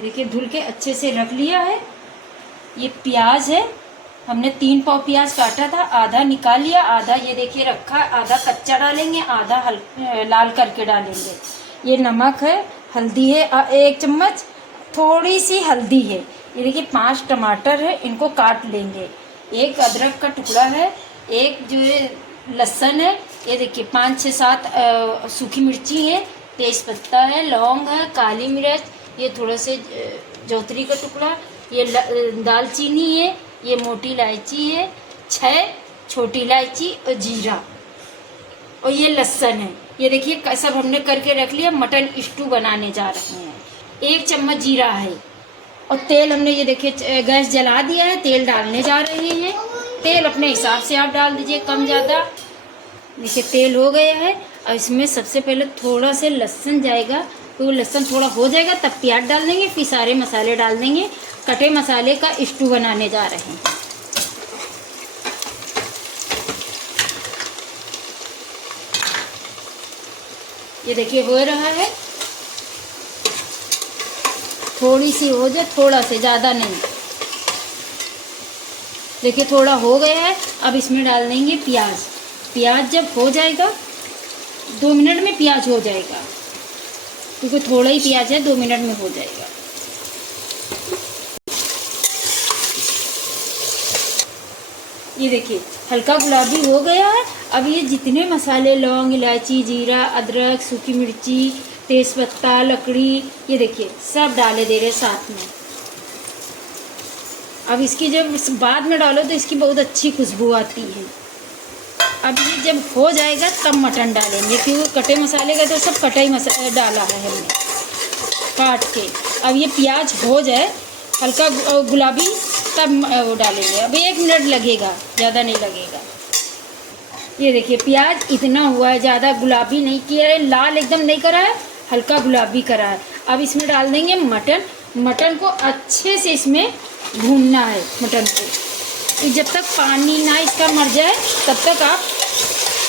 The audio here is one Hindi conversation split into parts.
ये देखिए धुल के अच्छे से रख लिया है। ये प्याज है, हमने 3 पाव प्याज काटा था, आधा निकाल लिया, आधा ये देखिए रखा, आधा कच्चा डालेंगे, आधा लाल करके डालेंगे। ये नमक है, हल्दी है 1 चम्मच, थोड़ी सी हल्दी है। ये देखिए 5 टमाटर है, इनको काट लेंगे। 1 अदरक का टुकड़ा है, 1 जो है लहसुन है, ये देखिए 5 से 7 सूखी मिर्ची है, तेज पत्ता है, लौंग है, काली मिर्च, ये थोड़ा से जौतरी का टुकड़ा, ये दालचीनी है, ये मोटी इलायची है, 6 छोटी इलायची और जीरा, और ये लहसुन है। ये देखिए सब हमने करके रख लिया। मटन स्टू बनाने जा रहे हैं। 1 चम्मच जीरा है, और तेल हमने ये देखिए गैस जला दिया है, तेल डालने जा रहे हैं। तेल अपने हिसाब से आप डाल दीजिए, कम ज़्यादा। देखिए तेल हो गया है। और इसमें सबसे पहले थोड़ा से लहसुन जाएगा, तो लहसुन थोड़ा हो जाएगा तब प्याज डाल देंगे, फिर सारे मसाले डाल देंगे। कटे मसाले का स्टू बनाने जा रहे हैं। ये देखिए हो रहा है, थोड़ी सी हो जाए, थोड़ा से, ज़्यादा नहीं। देखिए थोड़ा हो गया है। अब इसमें डाल देंगे प्याज। प्याज जब हो जाएगा, 2 मिनट में प्याज हो जाएगा, क्योंकि थोड़ा ही प्याज है, 2 मिनट में हो जाएगा। ये देखिए हल्का गुलाबी हो गया है। अब ये जितने मसाले, लौंग, इलायची, जीरा, अदरक, सूखी मिर्ची, तेज़पत्ता, लकड़ी, ये देखिए सब डाले दे रहे साथ में। अब इसकी जब बाद में डालो तो इसकी बहुत अच्छी खुशबू आती है। अब ये जब हो जाएगा तब मटन डालेंगे, क्योंकि कटे मसाले का तो सब कटा ही मसाला डाला है हमने काट के। अब ये प्याज हो जाए हल्का गुलाबी, तब वो डालेंगे। अब 1 मिनट लगेगा, ज़्यादा नहीं लगेगा। ये देखिए प्याज इतना हुआ है, ज़्यादा गुलाबी नहीं किया है, लाल एकदम नहीं करा है, हल्का गुलाबी करा है। अब इसमें डाल देंगे मटन। मटन को अच्छे से इसमें भूनना है। मटन को जब तक पानी ना इसका मर जाए तब तक आप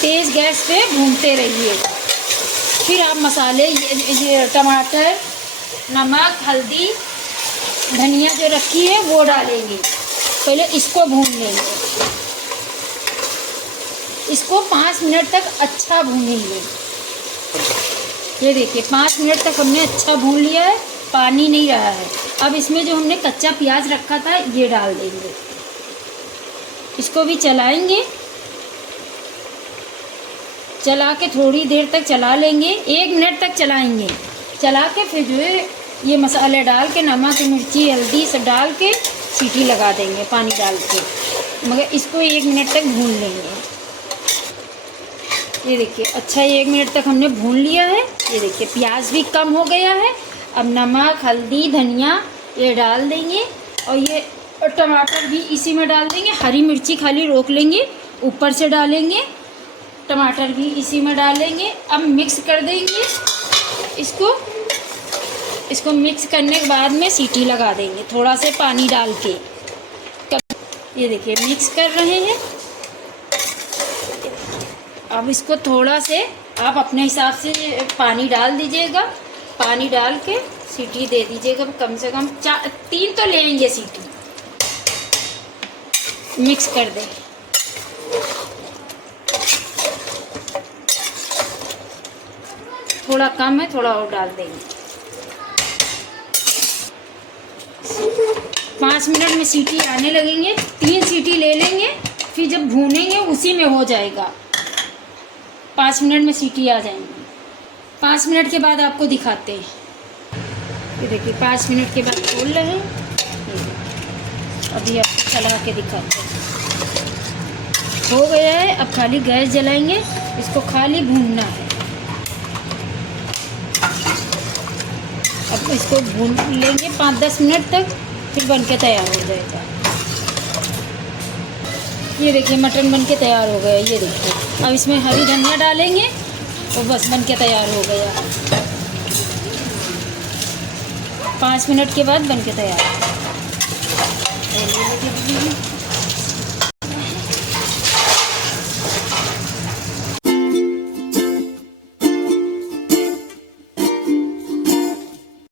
तेज़ गैस पे भूनते रहिए। फिर आप मसाले, ये टमाटर, नमक, हल्दी, धनिया जो रखी है वो डालेंगे। पहले इसको भून लेंगे, इसको 5 मिनट तक अच्छा भूनेंगे। ये देखिए 5 मिनट तक हमने अच्छा भून लिया है, पानी नहीं रहा है। अब इसमें जो हमने कच्चा प्याज रखा था ये डाल देंगे। इसको भी चलाएंगे, चला के थोड़ी देर तक चला लेंगे, 1 मिनट तक चलाएंगे। चला के फिर जो है ये मसाले डाल के, नमक, मिर्ची, हल्दी सब डाल के सीटी लगा देंगे पानी डाल के, मगर इसको 1 मिनट तक भून लेंगे। ये देखिए अच्छा 1 मिनट तक हमने भून लिया है। ये देखिए प्याज भी कम हो गया है। अब नमक, हल्दी, धनिया ये डाल देंगे, और ये टमाटर भी इसी में डाल देंगे। हरी मिर्ची खाली रोक लेंगे, ऊपर से डालेंगे। टमाटर भी इसी में डालेंगे। अब मिक्स कर देंगे इसको मिक्स करने के बाद में सीटी लगा देंगे थोड़ा से पानी डाल के। ये देखिए मिक्स कर रहे हैं। अब इसको थोड़ा से आप अपने हिसाब से पानी डाल दीजिएगा। पानी डाल के सीटी दे दीजिएगा, कम से कम 3 तो लेंगे सीटी। मिक्स कर दें। थोड़ा कम है, थोड़ा और डाल देंगे। 5 मिनट में सीटी आने लगेंगे, 3 सीटी ले लेंगे, फिर जब भूनेंगे उसी में हो जाएगा। 5 मिनट में सीटी आ जाएंगी। 5 मिनट के बाद आपको दिखाते हैं। ये देखिए 5 मिनट के बाद खोल रहे हैं। अभी आपको चला के दिखाते हैं। हो गया है। अब खाली गैस जलाएंगे, इसको खाली भूनना है। अब इसको भून लेंगे 5-10 मिनट तक, फिर बन के तैयार हो जाएगा। ये देखिए मटन बन के तैयार हो गया। ये देखिए अब इसमें हरी धनिया डालेंगे और बस बन के तैयार हो गया। 5 मिनट के बाद बन के तैयार।